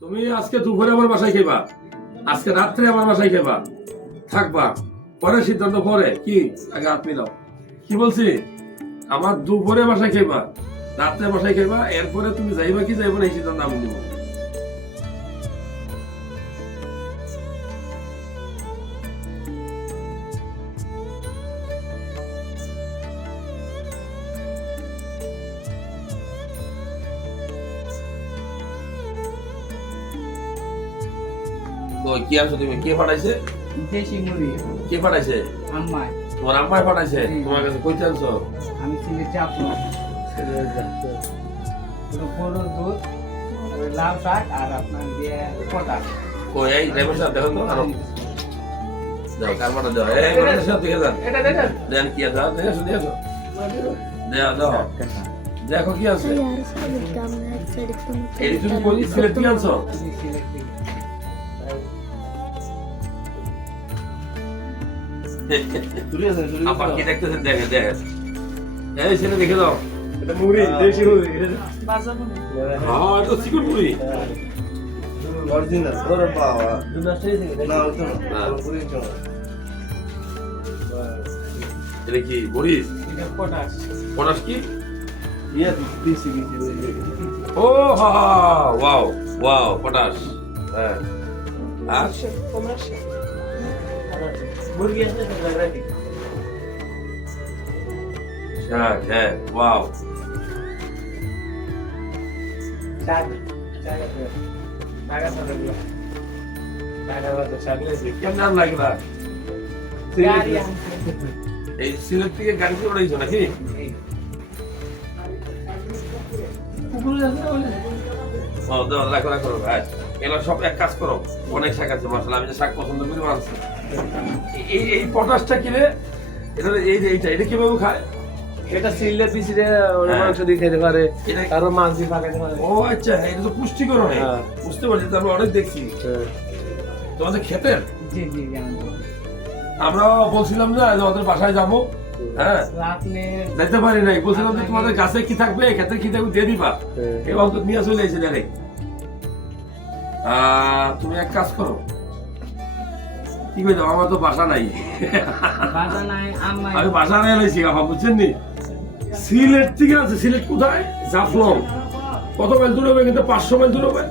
তুমি আজকে দুপুরে আমার বাসায় খেবা। আজকে রাত্রে আমার বাসায় খেবা। থাকবা। পরে সিদ্ধান্ত পরে। কি? আগে হাত মিলাও। কি বলছি? আমার দুপুরে বাসায় খেবা। রাত্রে বাসায় খেবা। এরপরে তুমি যাইবা কি যাইবা না, এই সিদ্ধান্ত আমি নিব। কি আছো তুমি? কে পাঠাইছে? কে পাঠাইছে? আম্মাই। তোমার আম্মাই পাঠাইছে? তোমার কাছে কইতে আনছো? আমি সিলেট যাব হ্যাঁ, দেখো কি আছে? দাও দেখো দেখো দাও। দাও কি আছে? এই তুমি কই সিলেট কি আনছো? আপা কি দেখতেছেন? দেখে দেখে এই ছেলে দেখে দাও। মুড়ি দেশি মুড়ি। হ্যাঁ এটা চিকন মুড়ি। অরিজিনাল ওরে বাবা। না ওটা না। পুরি চলো এটা কি মরিচ পটাশ। পটাশ কি? ইয়া ও হা ওয়াও ওয়াও পটাশ। হ্যাঁ। আর? রাখি হ্যাঁ হ্যাঁ ওয়াও শাক শাক শাক শাক শাক নাম লাগে না গাড়ি আছে এই সিলেট থেকে গাড়ি করে উড়াইছো নাকি ও দাও রাখো রাখো ভাই এগুলো সব এক কাজ করো অনেক শাক আছে মশলা আমি যে শাক পছন্দ করি মানছি এই এই পটাশটা কিনে এটা এই এইটা এটা কীভাবে খায়? এটা সিললে পিছিয়ে হ্যাঁ। মাংস দিয়ে খেতে পারে মাছ দিয়ে পাকাতে পারে। ও আচ্ছা এটা তো পুষ্টিকর অনেক। হ্যাঁ। বুঝতে পারছি তারপর অনেক দেখছি। তোমাদের খেতেন জি জি আমরা বলছিলাম যে আজ আমাদের বাসায় যাব। হ্যাঁ। যাইতে পারি নাই। বলছিলাম যে তোমাদের গাছে কি থাকবে? খেতে কি থাকবে? দিয়ে দিবা। এবার তো নিয়ে চলে এসে ডাইরেক্ট। তুমি এক কাজ করো। কি কই আমার তো বাসা নাই। আমি বাসা নাই লাইছি বুঝছেন নি? সিলেট থেকে আছে সিলেট কোথায়? জাফলং। কত মাইল দূর হবে কিন্তু পাঁচশো মাইল দূর হবে।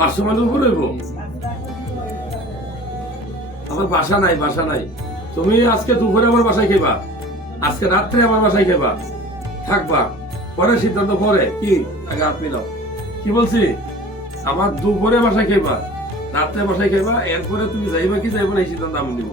পাঁচশো মাইল উপরে হইব। আমার বাসা নাই বাসা নাই। তুমি আজকে দুপুরে আমার বাসায় খেবা। আজকে রাত্রে আমার বাসায় খেবা। থাকবা। পরে সিদ্ধান্ত পরে। কি? আগে হাত মিলাও। কি বলছি? আমার দুপুরে বাসায় খেবা রাত্রে বাসায় খেবা এরপরে তুমি যাইবা কি যাইবা না এই সিদ্ধান্ত আমি নিব।